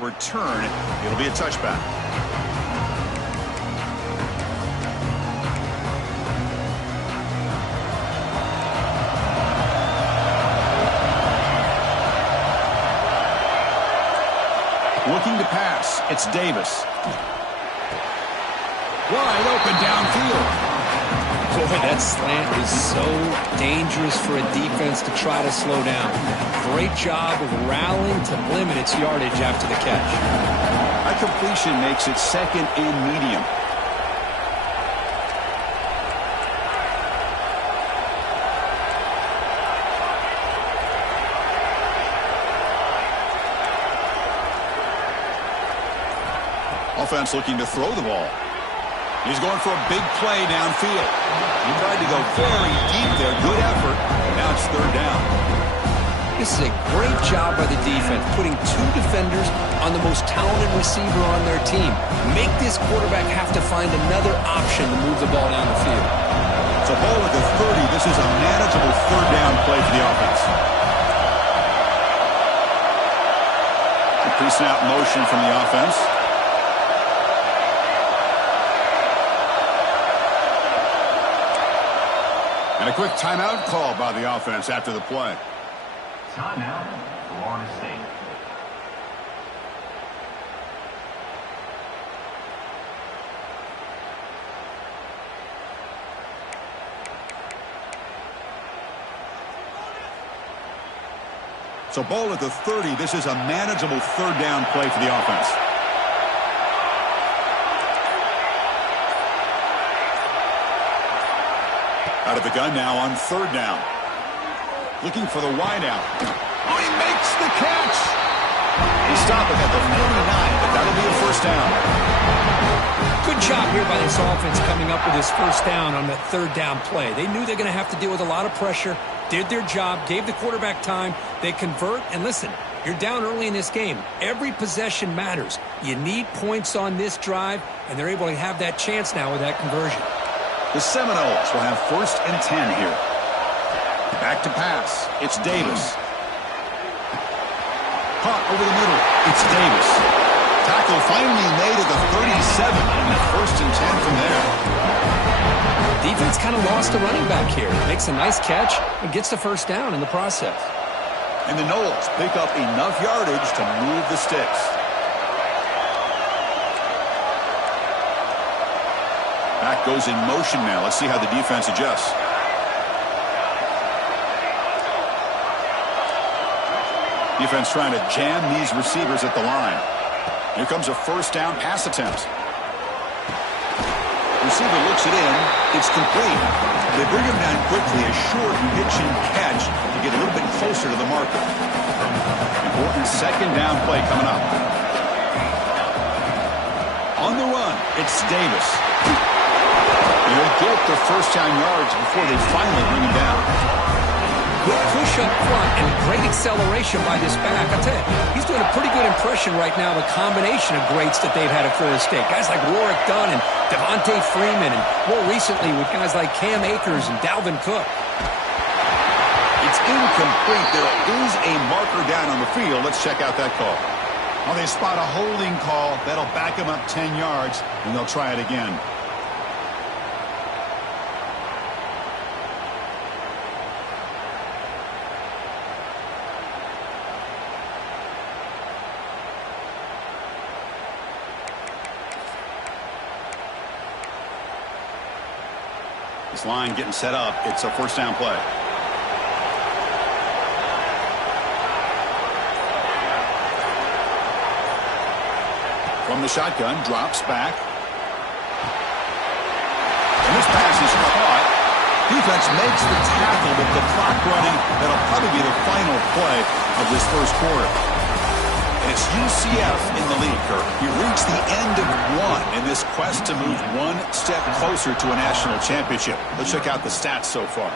Return, it'll be a touchback. Looking to pass, it's Davis. Wide open downfield. Boy, that slant is so dangerous for a defense to try to slow down. Great job of rallying to limit its yardage after the catch. That completion makes it second and medium. Offense looking to throw the ball. He's going for a big play downfield. He tried to go very deep there. Good effort. Now it's third down. This is a great job by the defense, putting two defenders on the most talented receiver on their team. Make this quarterback have to find another option to move the ball down the field. So ball at the 30. This is a manageable third down play for the offense. The pre-snap motion from the offense. And a quick timeout call by the offense after the play. Timeout, Florida State. So ball at the 30. This is a manageable third down play for the offense. Out of the gun now on third down. Looking for the wideout. Oh, he makes the catch. He stopped it at the 49, but that'll be a first down. Good job here by this offense coming up with this first down on the third down play. They knew they're going to have to deal with a lot of pressure, did their job, gave the quarterback time. They convert, and listen, you're down early in this game. Every possession matters. You need points on this drive, and they're able to have that chance now with that conversion. The Seminoles will have 1st and 10 here. Back to pass. It's Davis. Caught over the middle. It's Davis. Tackle finally made at the 37. And 1st and 10 from there. Defense kind of lost the running back here. Makes a nice catch and gets the first down in the process. And the Noles pick up enough yardage to move the sticks. Back goes in motion now. Let's see how the defense adjusts. Defense trying to jam these receivers at the line. Here comes a first down pass attempt. Receiver looks it in. It's complete. They bring him down quickly. A short pitch and catch to get a little bit closer to the marker. Important second down play coming up. On the run, it's Davis. They'll get the first down yards before they finally bring him down. Good push up front and great acceleration by this back. I'll tell you, he's doing a pretty good impression right now of a combination of greats that they've had at Florida State. Guys like Warrick Dunn and Devontae Freeman, and more recently with guys like Cam Akers and Dalvin Cook. It's incomplete. There is a marker down on the field. Let's check out that call. Well, they spot a holding call. That'll back them up 10 yards, and they'll try it again. This line getting set up. It's a first down play. From the shotgun, drops back. And this pass is caught. Defense makes the tackle, but the clock running. That'll probably be the final play of this first quarter. And it's UCF in the lead, Kirk. You reach the end of one in this quest to move one step closer to a national championship. Let's check out the stats so far.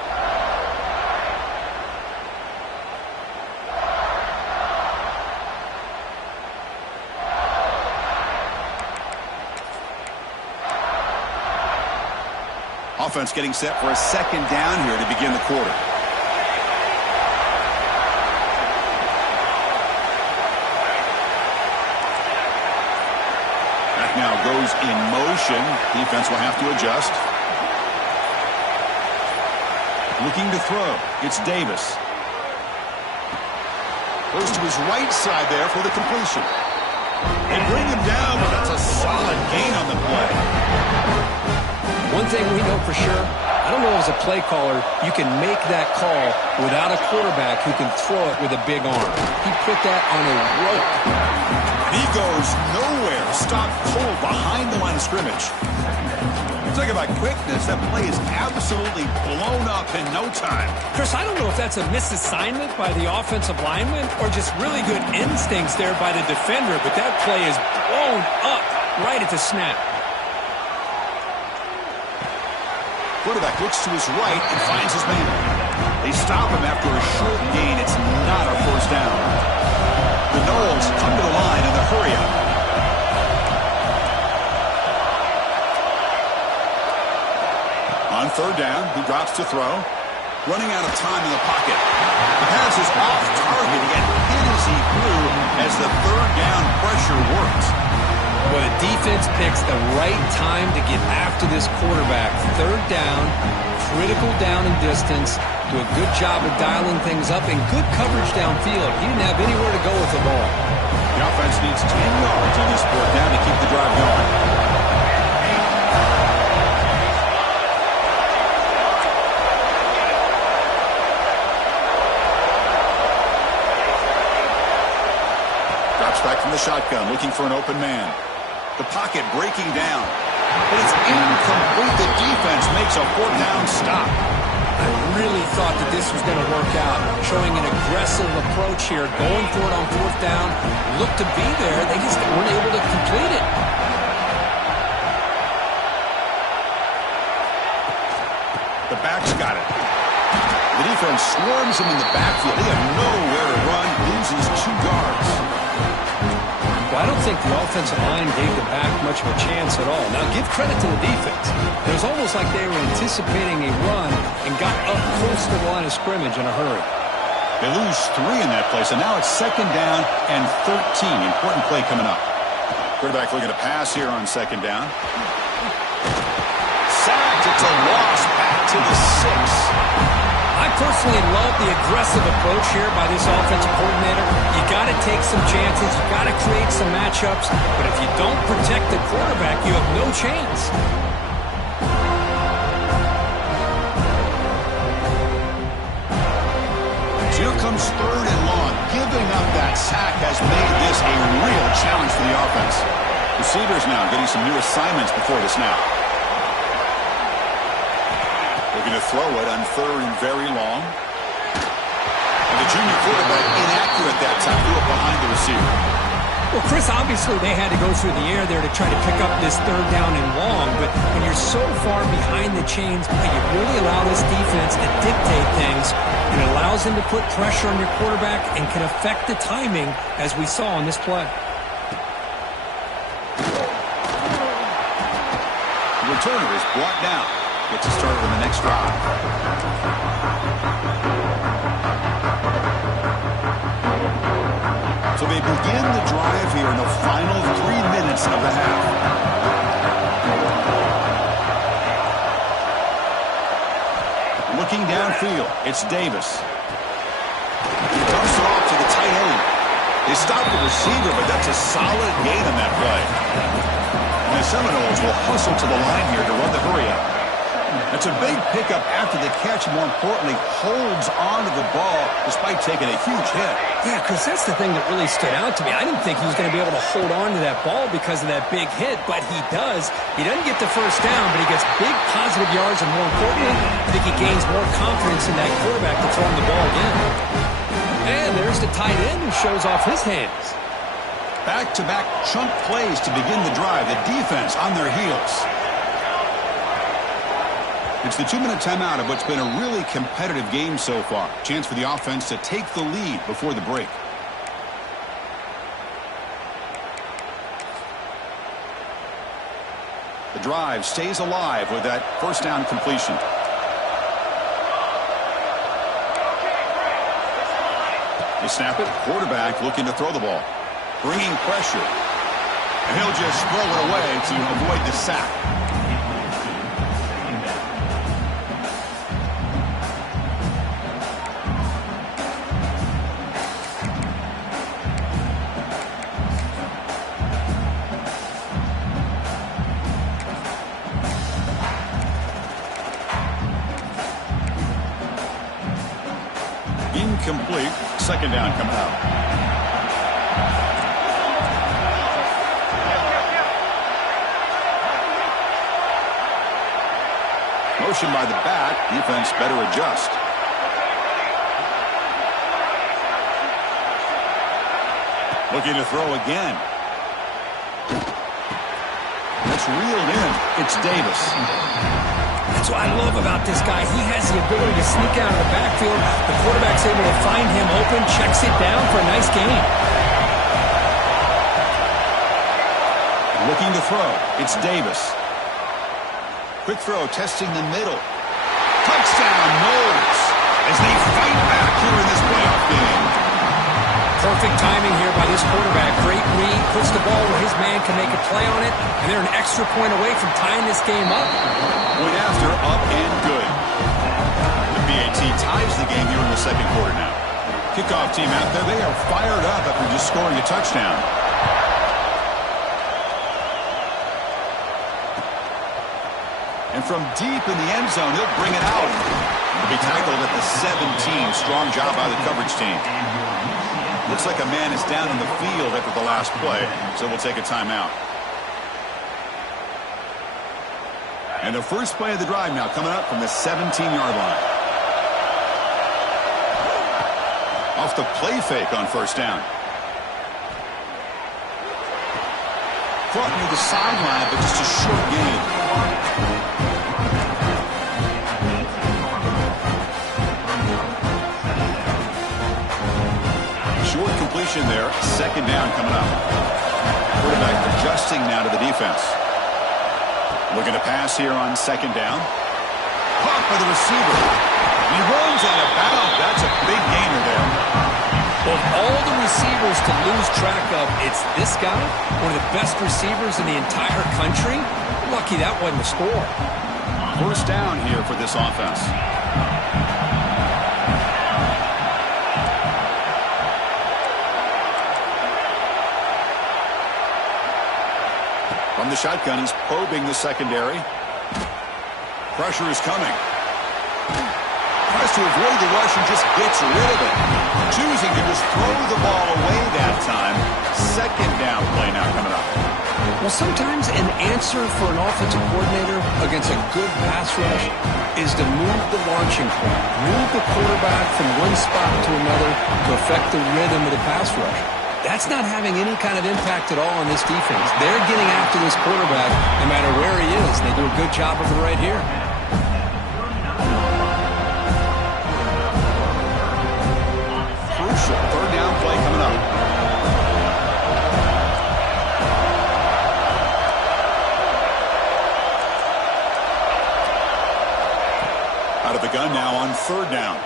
Offense getting set for a second down here to begin the quarter. goes in motion. Defense will have to adjust. Looking to throw. It's Davis. Goes to his right side there for the completion. They bring him down, but that's a solid gain on the play. One thing we know for sure, I don't know as a play caller, you can make that call without a quarterback who can throw it with a big arm. He put that on a rope. And he goes nowhere. Stopped cold behind the line of scrimmage. Talk about quickness. That play is absolutely blown up in no time. Chris, I don't know if that's a misassignment by the offensive lineman or just really good instincts there by the defender, but that play is blown up right at the snap. Quarterback looks to his right and finds his man. They stop him after a short gain. It's not a first down. The Noles come to the line in the hurry up. On third down, he drops to throw. Running out of time in the pocket. The pass is off target, yet hit as he threw as the third down pressure works. Well, the defense picks the right time to get after this quarterback. Third down, critical down and distance. Do a good job of dialing things up and good coverage downfield. He didn't have anywhere to go with the ball. The offense needs 10 yards on this fourth down to keep the drive going. Drops back from the shotgun, looking for an open man. The pocket breaking down. But it's incomplete. The defense makes a fourth down stop. I really thought that this was going to work out. Showing an aggressive approach here. Going for it on fourth down. Looked to be there. They just weren't able to complete it. The back's got it. The defense swarms him in the backfield. They have nowhere to run. Loses 2 yards. I don't think the offensive line gave the back much of a chance at all. Now, give credit to the defense. It was almost like they were anticipating a run and got up close to the line of scrimmage in a hurry. They lose 3 in that play, so now it's second down and 13. Important play coming up. Quarterback looking to pass here on second down. Sacked. It's a loss back to the 6. I personally love the aggressive approach here by this offensive coordinator. You got to take some chances. You got to create some matchups. But if you don't protect the quarterback, you have no chance. So here comes third and long. Giving up that sack has made this a real challenge for the offense. Receivers now getting some new assignments before the snap. Looking to throw it on third and very long. And the junior quarterback inaccurate that time. Threw it behind the receiver. Well, Chris, obviously they had to go through the air there to try to pick up this third down and long. But when you're so far behind the chains, you really allow this defense to dictate things. And it allows them to put pressure on your quarterback and can affect the timing, as we saw on this play. The returner is brought down. Gets us started on the next drive. So they begin the drive here in the final 3 minutes of the half. Looking downfield, it's Davis. He dumps it off to the tight end. They stop the receiver, but that's a solid gain on that play. And the Seminoles will hustle to the line here to run the hurry up. It's a big pickup after the catch, and more importantly, holds on to the ball despite taking a huge hit. Yeah, Chris, that's the thing that really stood out to me. I didn't think he was going to be able to hold on to that ball because of that big hit, but he does. He doesn't get the first down, but he gets big positive yards, and more importantly, I think he gains more confidence in that quarterback to throw him the ball again. And there's the tight end who shows off his hands. Back-to-back chunk plays to begin the drive. The defense on their heels. It's the 2-minute timeout of what's been a really competitive game so far. Chance for the offense to take the lead before the break. The drive stays alive with that first down completion. They snap it. Quarterback looking to throw the ball. Bringing pressure. And he'll just throw it away to avoid the sack. Incomplete. Second down coming up. Motion by the back. Defense better adjust. Looking to throw again. That's reeled in. It's Davis. That's what I love about this guy. He has the ability to sneak out of the backfield. The quarterback's able to find him open, checks it down for a nice gain. Looking to throw. It's Davis. Quick throw, testing the middle. Touchdown, Knowles, as they fight back here in this playoff game. Perfect timing here by this quarterback. Great read, puts the ball where his man can make a play on it, and they're an extra point away from tying this game up. Point after, up and good. The BAT ties the game here in the second quarter now. Kickoff team out there, they are fired up after just scoring a touchdown. And from deep in the end zone, he'll bring it out. He'll be tackled at the 17. Strong job by the coverage team. Looks like a man is down in the field after the last play, so we'll take a timeout. And the first play of the drive now coming up from the 17-yard line. Off the play fake on first down. Brought near the sideline, but just a short gain. Short completion there. Second down coming up. Quarterback adjusting now to the defense. Looking to pass here on second down. Caught by the receiver. He rolls out of bounds. That's a big gainer there. Of all the receivers to lose track of, it's this guy, one of the best receivers in the entire country. Lucky that wasn't a score. First down here for this offense. From the shotgun, he's probing the secondary. Pressure is coming. Tries to avoid the rush and just gets rid of it. Choosing to just throw the ball away that time. Second down play now coming up. Well, sometimes an answer for an offensive coordinator against a good pass rush is to move the launching point, move the quarterback from one spot to another to affect the rhythm of the pass rush. That's not having any kind of impact at all on this defense. They're getting after this quarterback no matter where he is. They do a good job of it right here. Crucial third down play coming up. Out of the gun now on third down.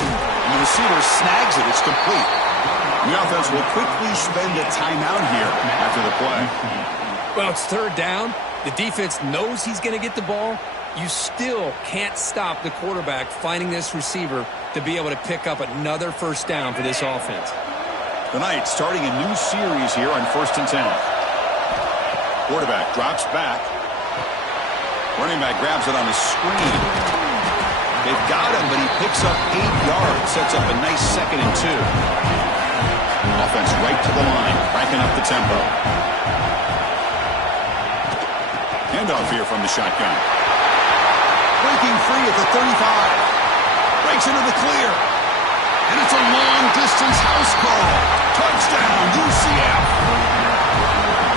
And the receiver snags it. It's complete. The offense will quickly spend a timeout here after the play. Well, it's third down. The defense knows he's going to get the ball. You still can't stop the quarterback finding this receiver to be able to pick up another first down for this offense. The Knights starting a new series here on 1st and 10. Quarterback drops back. Running back grabs it on the screen. They've got him, but he picks up 8 yards. Sets up a nice 2nd and 2. Offense right to the line, cranking up the tempo. Handoff here from the shotgun. Breaking free at the 35. Breaks into the clear. And it's a long-distance house call. Touchdown, UCF.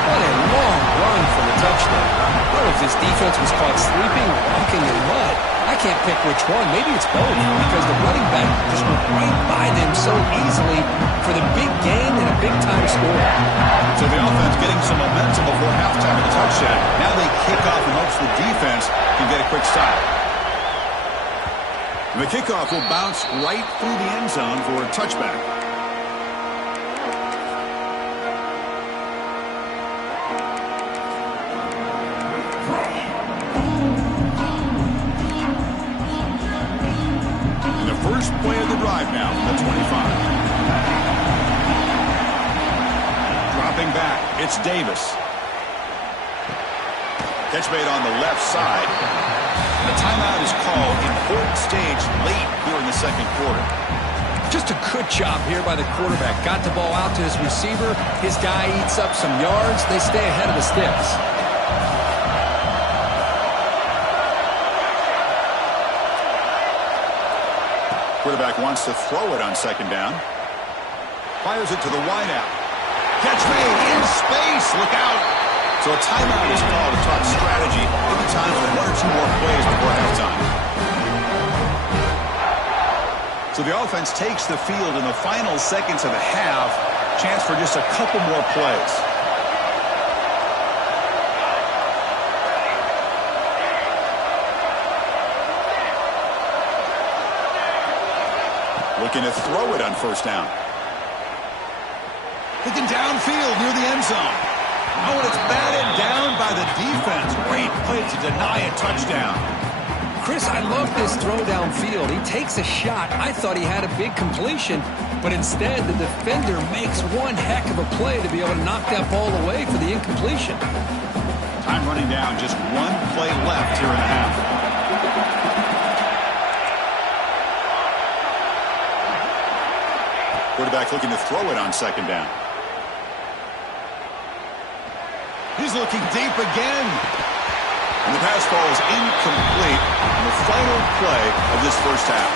What a long run for the touchdown. I don't know if this defense was caught sleeping or walking in mud. I can't pick which one. Maybe it's both because the running back just went right by them so easily for the big gain and a big-time score. So the offense getting some momentum before halftime of the touchdown. Now they kick off in hopes the defense can get a quick stop. And the kickoff will bounce right through the end zone for a touchback. the drive now at 25. Dropping back, it's Davis. Catch made on the left side. And the timeout is called. Important stage late here in the second quarter. Just a good job here by the quarterback. Got the ball out to his receiver. His guy eats up some yards. They stay ahead of the sticks. Quarterback wants to throw it on second down. Fires it to the wideout. Catch made in space. Look out. So a timeout is called to talk strategy. Maybe time for one or two more plays before halftime. So the offense takes the field in the final seconds of the half. Chance for just a couple more plays. Looking to throw it on first down. Looking downfield near the end zone. Oh, and it's batted down by the defense. Great play to deny a touchdown. Chris, I love this throw downfield. He takes a shot. I thought he had a big completion, but instead the defender makes one heck of a play to be able to knock that ball away for the incompletion. Time running down. Just one play left here in the half. Quarterback looking to throw it on second down. He's looking deep again. And the pass falls incomplete on the final play of this first half.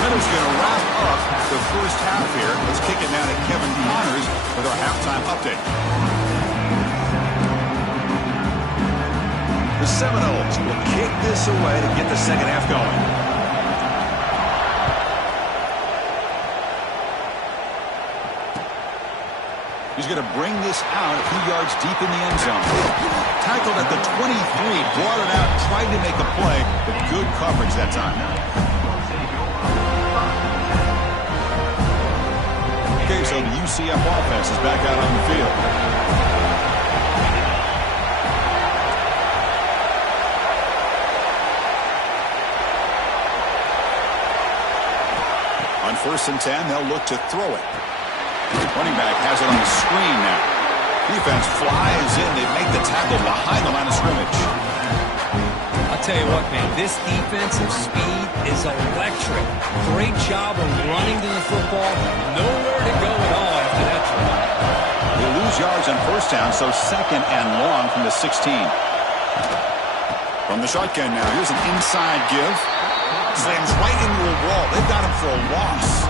Leonard's going to wrap up the first half here. Let's kick it down to Kevin Connors with our halftime update. The Seminoles will kick this away to get the second half going. He's going to bring this out a few yards deep in the end zone. Tackled at the 23, brought it out, tried to make a play, but good coverage that time. Okay, so the UCF offense is back out on the field. On 1st and 10, they'll look to throw it. Running back has it on the screen now. Defense flies in. They make the tackle behind the line of scrimmage. I'll tell you what, man, this defensive speed is electric. Great job of running to the football. Nowhere to go at all after that try. They lose yards on first down, so second and long from the 16. From the shotgun now, here's an inside give. Slams right into a wall. They've got him for a loss.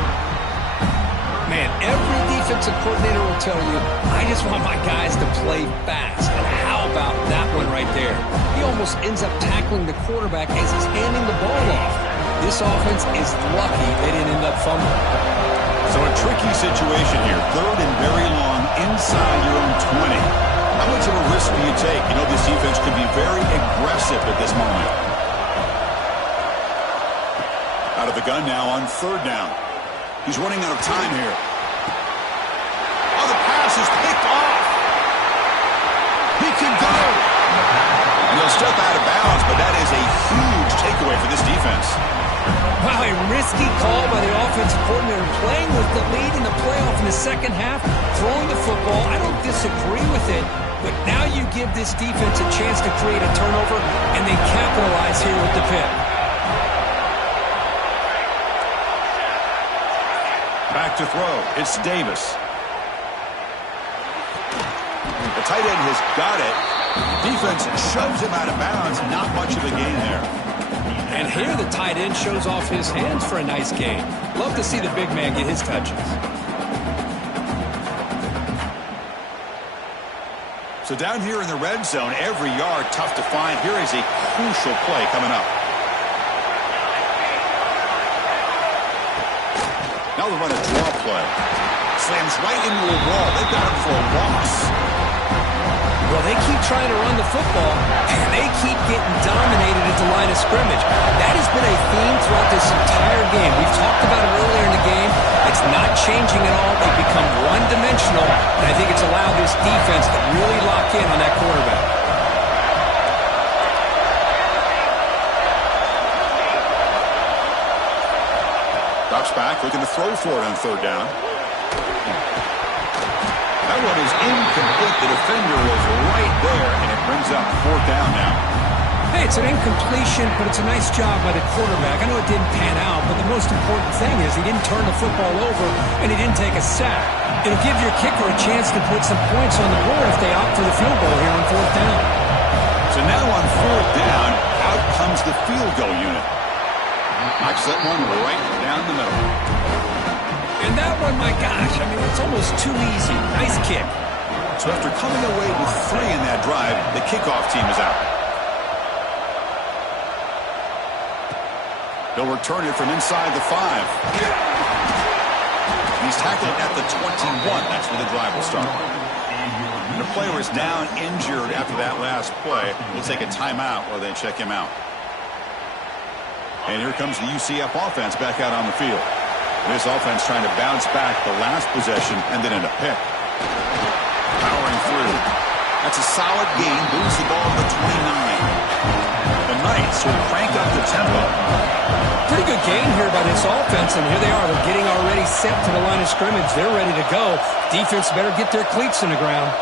Man, every defensive coordinator will tell you, I just want my guys to play fast. And how about that one right there? He almost ends up tackling the quarterback as he's handing the ball off. This offense is lucky they didn't end up fumbling. So a tricky situation here. 3rd and very long inside your own 20. How much of a risk do you take? You know, this defense could be very aggressive at this moment. Out of the gun now on 3rd down. He's running out of time here. Oh, the pass is picked off. He can go. And he'll step out of bounds, but that is a huge takeaway for this defense. Wow, a risky call by the offensive coordinator, playing with the lead in the playoff in the second half, throwing the football. I don't disagree with it, but now you give this defense a chance to create a turnover, and they capitalize here with the pick. Back to throw. It's Davis. The tight end has got it. Defense shoves him out of bounds. Not much of a gain there. And here the tight end shows off his hands for a nice gain. Love to see the big man get his touches. So down here in the red zone, every yard tough to find. Here is a crucial play coming up. Now they run a draw play. Slams right into a wall. They've got him for a loss. Well, they keep trying to run the football, and they keep getting dominated at the line of scrimmage. That has been a theme throughout this entire game. We've talked about it earlier in the game. It's not changing at all. They've become one-dimensional, and I think it's allowed this defense to really lock in on that quarterback. Drops back, looking to throw for it on third down. That one is incomplete. The defender was right there, and it brings up fourth down now. Hey, it's an incompletion, but it's a nice job by the quarterback. I know it didn't pan out, but the most important thing is he didn't turn the football over, and he didn't take a sack. It'll give your kicker a chance to put some points on the board if they opt for the field goal here on fourth down. So now on fourth down, out comes the field goal unit. Knocks that one right down the middle. And that one, my gosh, I mean, it's almost too easy. Nice kick. So after coming away with 3 in that drive, the kickoff team is out. They'll return it from inside the 5. He's tackled at the 21. That's where the drive will start. And the player is down injured after that last play. We'll take a timeout while they check him out. And here comes the UCF offense back out on the field. This offense trying to bounce back the last possession and then in a pick. Powering through. That's a solid gain. Moves the ball to the 29. The Knights will crank up the tempo. Pretty good gain here by this offense, and here they are. They're getting already set to the line of scrimmage. They're ready to go. Defense better get their cleats in the ground.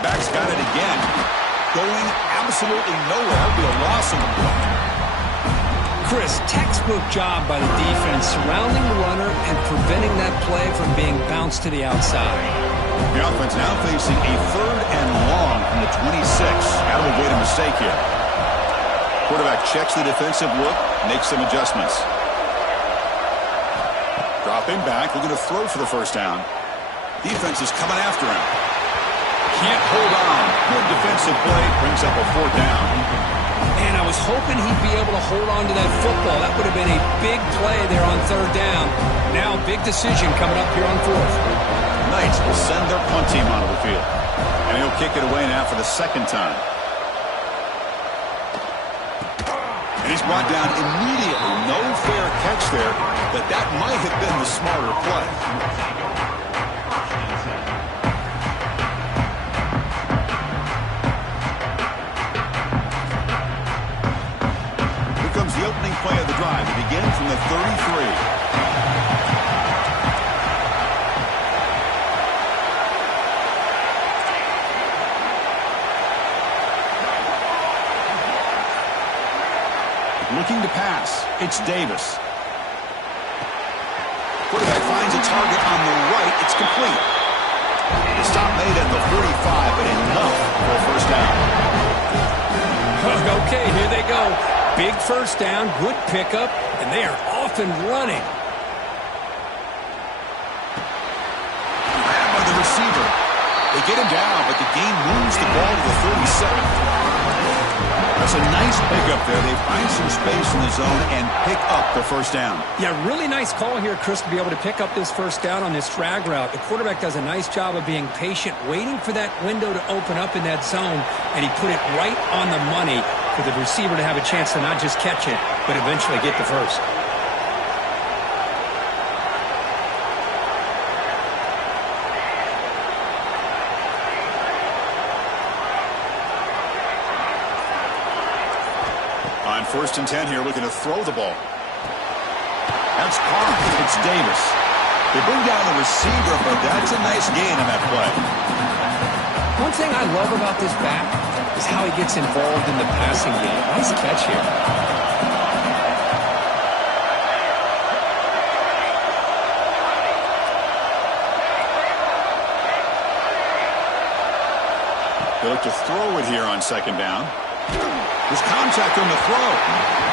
Back's got it again. Going absolutely nowhere. It'll be a loss on the play. Chris, textbook job by the defense surrounding the runner and preventing that play from being bounced to the outside. The offense now facing a 3rd and long from the 26. Got to avoid a mistake here. Quarterback checks the defensive look, makes some adjustments. Dropping back, looking to throw for the first down. Defense is coming after him. Can't hold on. Good defensive play. Brings up a fourth down. And I was hoping he'd be able to hold on to that football. That would have been a big play there on third down. Now, big decision coming up here on fourth. Knights will send their punt team onto the field. And he'll kick it away now for the second time. And he's brought down immediately. No fair catch there, but that might have been the smarter play. The opening play of the drive. It begins from the 33. Looking to pass. It's Davis. Quarterback finds a target on the right. It's complete. The stop made at the 45, but enough for a first down. Okay, here they go. Big first down, good pickup, and they are off and running. Grabbed by the receiver. They get him down, but the game moves the ball to the 37. That's a nice pickup there. They find some space in the zone and pick up the first down. Yeah, really nice call here, Chris, to be able to pick up this first down on this drag route. The quarterback does a nice job of being patient, waiting for that window to open up in that zone, and he put it right on the money for the receiver to have a chance to not just catch it, but eventually get the first. On 1st and 10 here, looking to throw the ball. That's caught. It's Davis. They bring down the receiver, but that's a nice gain on that play. One thing I love about this back is how he gets involved in the passing game. Nice catch here. They look to throw it here on 2nd down. There's contact on the throw.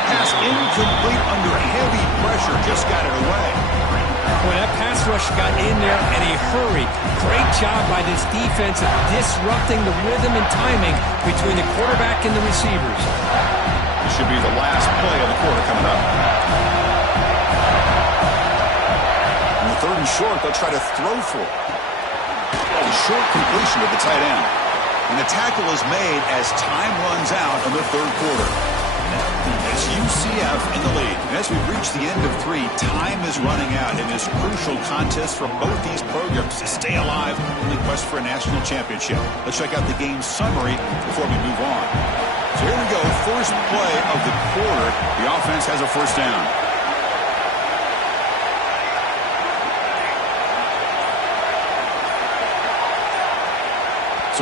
Pass incomplete under heavy pressure. Just got it away. Boy, that pass rush got in there in a hurry. Great job by this defense of disrupting the rhythm and timing between the quarterback and the receivers. This should be the last play of the quarter coming up. On the 3rd and short, they'll try to throw for it. A short completion to the tight end. And the tackle is made as time runs out in the 3rd quarter. It's UCF in the lead. And as we reach the end of 3, time is running out in this crucial contest for both these programs to stay alive in the quest for a national championship. Let's check out the game summary before we move on. So here we go, first play of the quarter. The offense has a first down.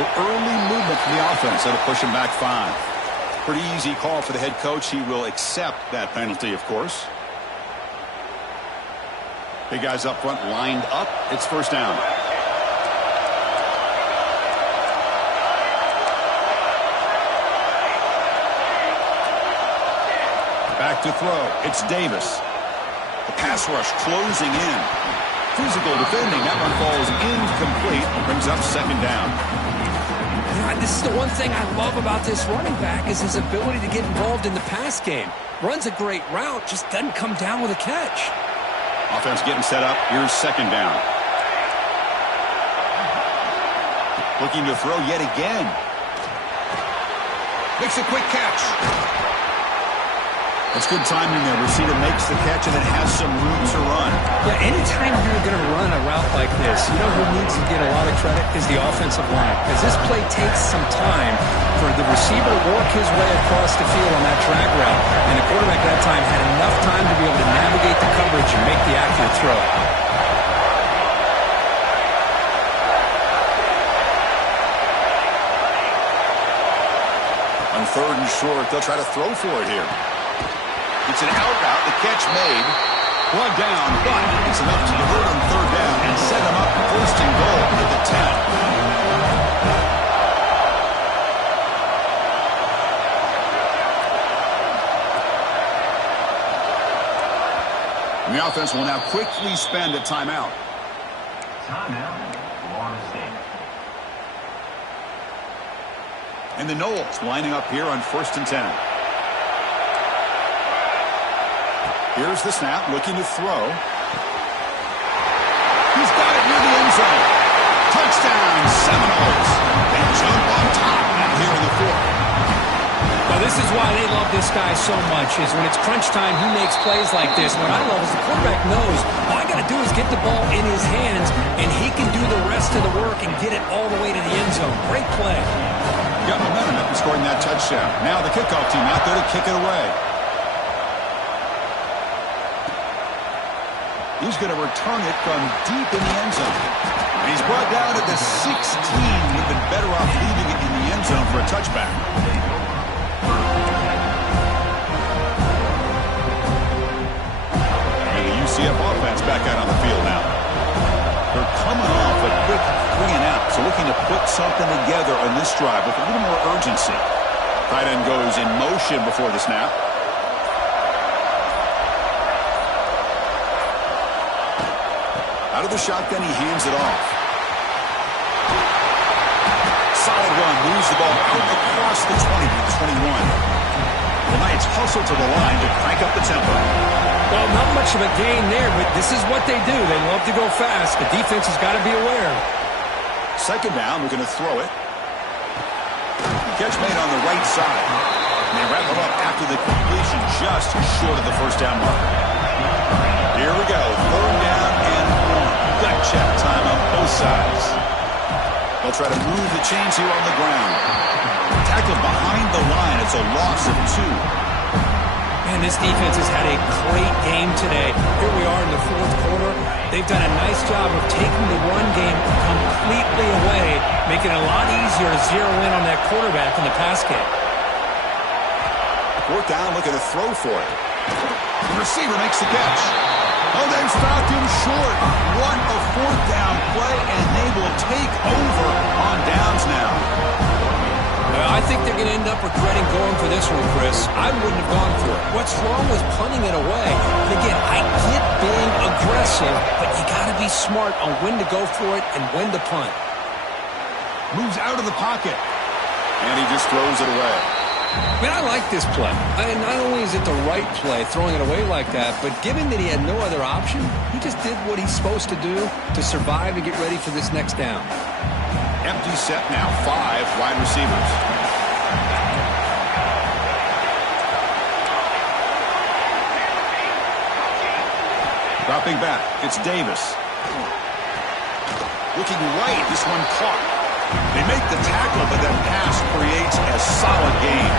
So early movement from the offense. That'll push him back 5. Pretty easy call for the head coach. He will accept that penalty, of course. Big guys up front lined up. It's first down. Back to throw. It's Davis. The pass rush closing in. Physical defending. That one falls incomplete. Brings up second down. This is the one thing I love about this running back is his ability to get involved in the pass game. Runs a great route, just doesn't come down with a catch. Offense getting set up. Here's second down. Looking to throw yet again. Makes a quick catch. That's good timing there. Receiver makes the catch and then has some room to run. Yeah, anytime you're going to run a route like this, you know who needs to get a lot of credit is the offensive line. As this play takes some time for the receiver to work his way across the field on that drag route. And the quarterback at that time had enough time to be able to navigate the coverage and make the accurate throw. On third and short, they'll try to throw for it here. It's an out route, the catch made. One down, but it's enough to divert on third down and set them up first and goal at the 10. And the offense will now quickly spend a timeout. Timeout, Florida State. And the Noles lining up here on first and 10. Here's the snap, looking to throw. He's got it near the end zone. Touchdown, Seminoles. They jump on top now here in the fourth. Well, this is why they love this guy so much, is when it's crunch time, he makes plays like this. What I love is the quarterback knows all I got to do is get the ball in his hands, and he can do the rest of the work and get it all the way to the end zone. Great play. Got momentum after scoring that touchdown. Now the kickoff team out there to kick it away. He's going to return it from deep in the end zone. And he's brought down at the 16. Would have been better off leaving it in the end zone for a touchback. And the UCF offense back out on the field now. They're coming off a quick 3 and out, so looking to put something together on this drive with a little more urgency. Tight end goes in motion before the snap. Out of the shotgun, he hands it off. Solid run, moves the ball out across the 20 to 21. The Knights hustle to the line to crank up the tempo. Well, not much of a gain there, but this is what they do. They love to go fast. The defense has got to be aware. Second down, we're going to throw it. Catch made on the right side. And they wrap it up after the completion just short of the first down mark. Here we go, third down and 1. Gut check time on both sides. They'll try to move the chains here on the ground. Tackled behind the line. It's a loss of 2. Man, this defense has had a great game today. Here we are in the fourth quarter. They've done a nice job of taking the run game completely away, making it a lot easier to zero in on that quarterback in the pass game. Fourth down, looking to throw for it. The receiver makes the catch. Oh, they've stopped him short. What a fourth down play, and they will take over on downs now. Well, I think they're going to end up regretting going for this one, Chris. I wouldn't have gone for it. What's wrong with punting it away? And again, I get being aggressive, but you got to be smart on when to go for it and when to punt. Moves out of the pocket, and he just throws it away. Man, I like this play. And not only is it the right play, throwing it away like that, but given that he had no other option, he just did what he's supposed to do to survive and get ready for this next down. Empty set now, 5 wide receivers. Dropping back, it's Davis. Looking right, this one caught. They make the tackle, but that pass creates a solid gain.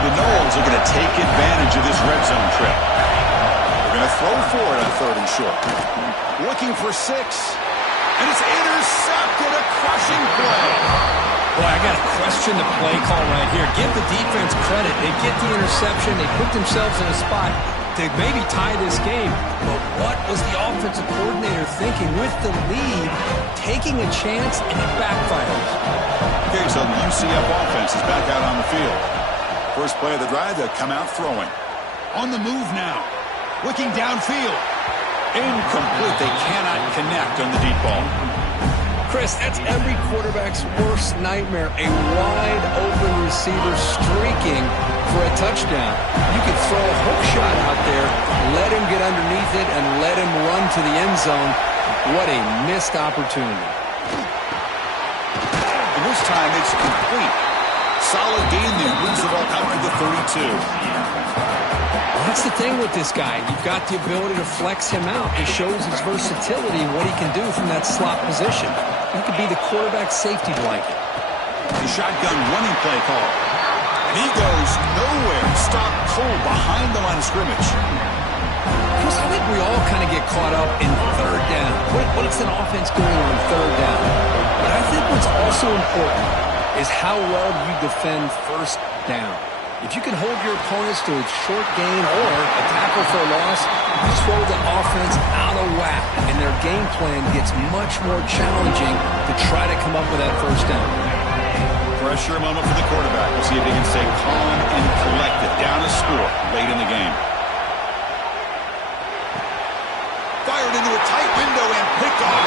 The Noles are going to take advantage of this red zone trip. They're going to throw for it on 3rd and short. Looking for 6. And it's intercepted, a crushing play. Boy, I got to question the play call right here. Give the defense credit. They get the interception. They put themselves in a spot to maybe tie this game. But what was the offensive coordinator thinking with the lead, taking a chance, and it backfires? Okay, so the UCF offense is back out on the field. First play of the drive, they'll come out throwing. On the move now. Looking downfield. Incomplete. They cannot connect on the deep ball. Chris, that's every quarterback's worst nightmare. A wide-open receiver streaking for a touchdown. You could throw a hook shot out there, let him get underneath it, and let him run to the end zone. What a missed opportunity. And this time it's complete. Solid gain there. Moves the ball out to the 32. That's the thing with this guy. You've got the ability to flex him out. It shows his versatility and what he can do from that slot position. He could be the quarterback safety blanket. The shotgun running play call. And he goes nowhere. Stop cold behind the line of scrimmage. Chris, I think we all kind of get caught up in 3rd down. What's an offense doing on 3rd down? But I think what's also important is how well you defend 1st down. If you can hold your opponents to a short gain or a tackle for a loss, you throw the offense out of whack, and their game plan gets much more challenging to try to come up with that 1st down. Pressure moment for the quarterback. We'll see if he can stay calm and collected. Down a score late in the game. Fired into a tight window and picked off.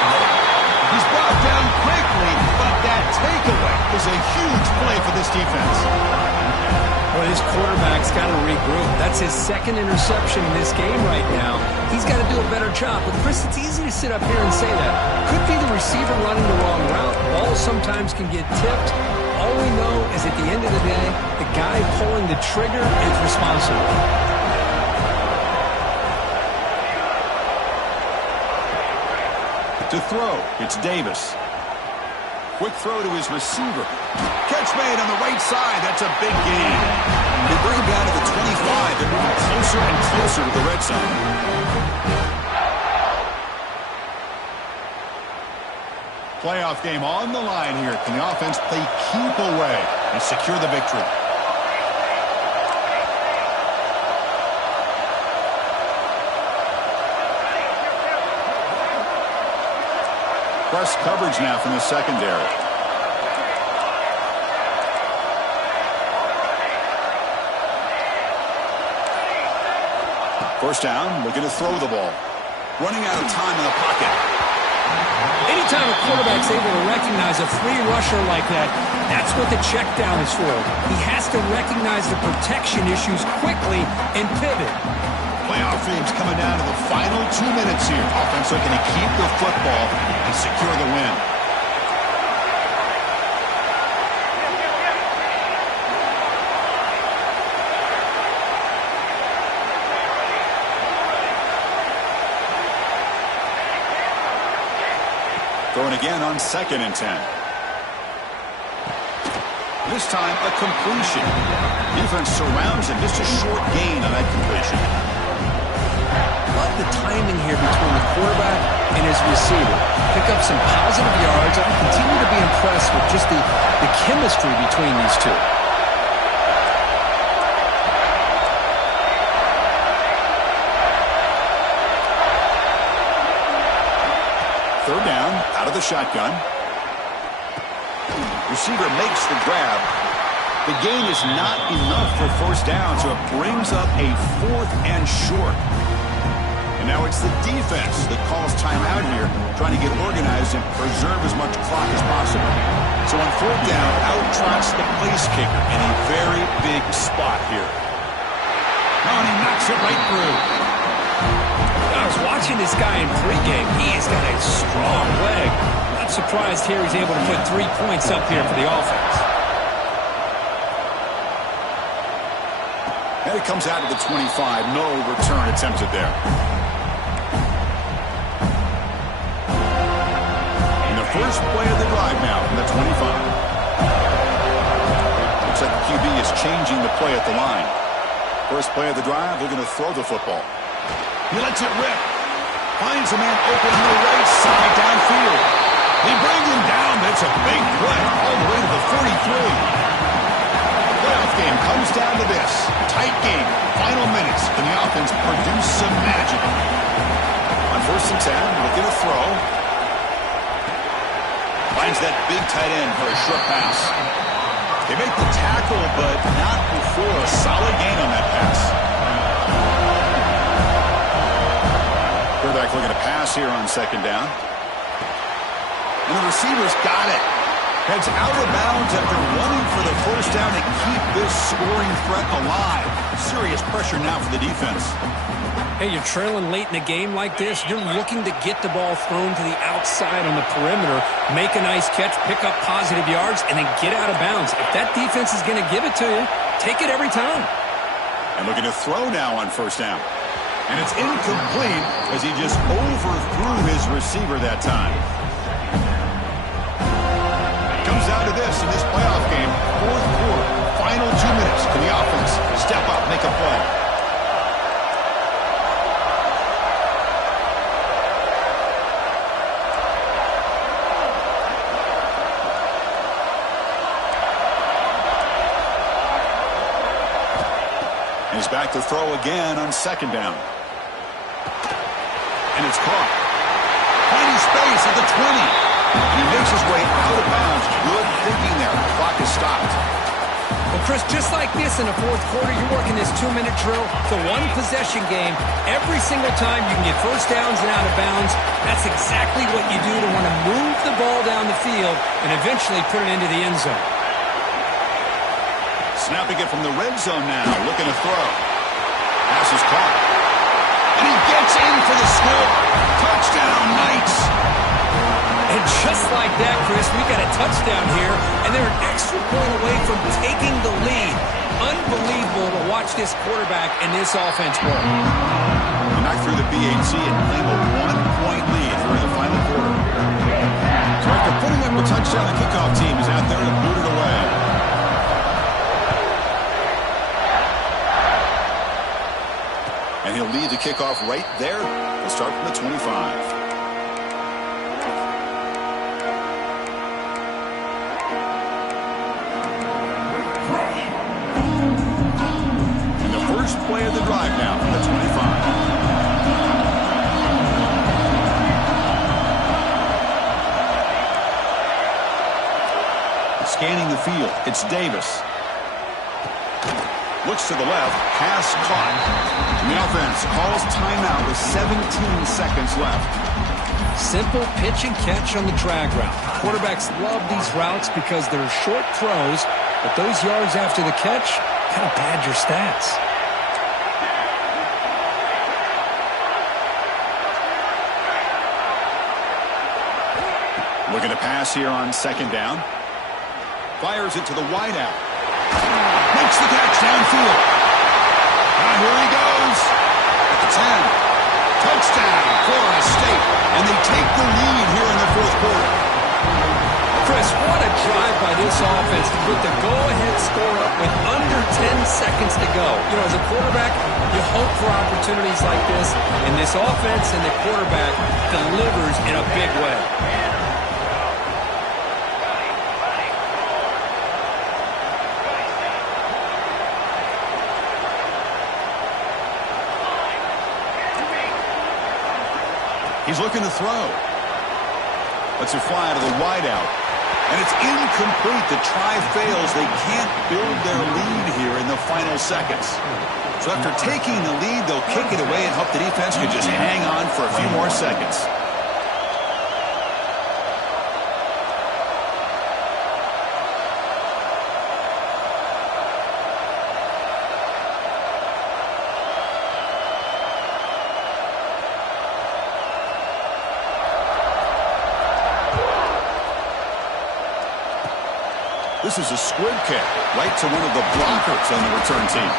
He's brought down quickly, but that takeaway is a huge play for this defense. Well, his quarterback's got to regroup. That's his 2nd interception in this game right now. He's got to do a better job. But, Chris, it's easy to sit up here and say that. Could be the receiver running the wrong route. Balls sometimes can get tipped. All we know is at the end of the day, the guy pulling the trigger is responsible. To throw, it's Davis. Quick throw to his receiver. Catch made on the right side. That's a big gain. They bring him down to the 25. They're moving closer and closer to the red zone. Playoff game on the line here. Can the offense play keep away and secure the victory? Press coverage now from the secondary. First down, looking to throw the ball. Running out of time in the pocket. Anytime a quarterback's able to recognize a free rusher like that, that's what the check down is for. He has to recognize the protection issues quickly and pivot. Playoff games coming down to the final 2 minutes here. Offense looking to keep the football and secure the win. Throwing again on 2nd and 10. This time a completion. Defense surrounds him. Just a short gain on that completion. Love the timing here between the quarterback and his receiver. Pick up some positive yards. I continue to be impressed with just the chemistry between these two. Third down, out of the shotgun. Receiver makes the grab. The gain is not enough for 1st down, so it brings up a 4th and short. And now it's the defense that calls timeout here, trying to get organized and preserve as much clock as possible. So on 4th down, out trots the place kicker in a very big spot here. Oh, and he knocks it right through. I was watching this guy in pregame. He's got a strong leg. Not surprised here he's able to put 3 points up here for the offense. And it comes out of the 25. No return attempted there. First play of the drive now from the 25. Looks like the QB is changing the play at the line. First play of the drive, they're going to throw the football. He lets it rip. Finds a man open on the right side downfield. They bring him down. That's a big play all the way to the 43. Playoff game comes down to this. Tight game. Final minutes. Can the offense produce some magic? On 1st and 10, looking to throw. Finds that big tight end for a short pass. They make the tackle, but not before a solid gain on that pass. Quarterback looking to pass here on 2nd down. And the receiver's got it. Heads out of bounds after running for the 1st down to keep this scoring threat alive. Serious pressure now for the defense. Hey, you're trailing late in a game like this. You're looking to get the ball thrown to the outside on the perimeter, make a nice catch, pick up positive yards, and then get out of bounds. If that defense is going to give it to you, take it every time. And looking to throw now on 1st down. And it's incomplete as he just overthrew his receiver that time. Comes down to this in this playoff game. 4th quarter, final 2 minutes. Can the offense step up, make a play? And he's back to throw again on 2nd down. And it's caught. Finding space at the 20. And he makes his way out of bounds. Good thinking there. The clock is stopped. Well, Chris, just like this in the 4th quarter, you're working this 2-minute drill. It's a one-possession game. Every single time you can get 1st downs and out of bounds. That's exactly what you do to want to move the ball down the field and eventually put it into the end zone. Snapping it from the red zone now. Looking to throw. Pass is caught. And he gets in for the score. Touchdown, Knights. And just like that, Chris, we got a touchdown here, and they're an extra point away from taking the lead. Unbelievable to watch this quarterback and this offense work. They knocked through the BHC and claim a 1-point lead here in the final quarter. So after putting up a touchdown, the kickoff team is out there to boot it away. And he'll lead the kickoff right there. We'll start from the 25. First play of the drive now from the 25. Scanning the field, it's Davis. Looks to the left, pass caught. And the offense calls timeout with 17 seconds left. Simple pitch and catch on the drag route. Quarterbacks love these routes because they're short throws, but those yards after the catch kind of pad your stats. Looking to pass here on 2nd down. Fires it to the wideout. Makes the catch downfield. And here he goes. At the 10. Touchdown, Florida State. And they take the lead here in the 4th quarter. Chris, what a drive by this offense to put the go-ahead score up with under 10 seconds to go. You know, as a quarterback, you hope for opportunities like this, and this offense and the quarterback delivers in a big way. He's looking to throw. Lets it fly to the wideout. And it's incomplete. The try fails. They can't build their lead here in the final seconds. So after taking the lead, they'll kick it away and hope the defense can just hang on for a few more seconds. This is a squib kick right to one of the blockers on the return team.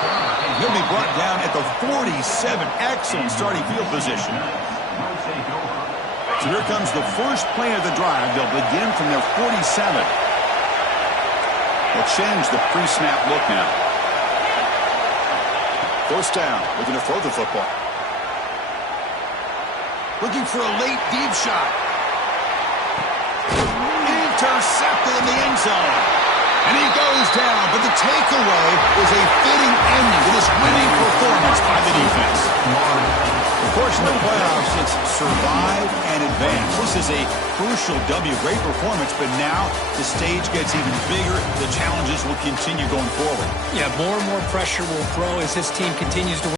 He'll be brought down at the 47. Excellent starting field position. So here comes the first play of the drive. They'll begin from their 47. They'll change the pre-snap look now. First down. Looking to throw the football. Looking for a late deep shot. Intercepted in the end zone. And he goes down, but the takeaway was a fitting ending to this winning performance by the defense. Of course, in the playoffs, it's survive and advance. This is a crucial W. Great performance, but now the stage gets even bigger. The challenges will continue going forward. Yeah, more and more pressure will grow as this team continues to win.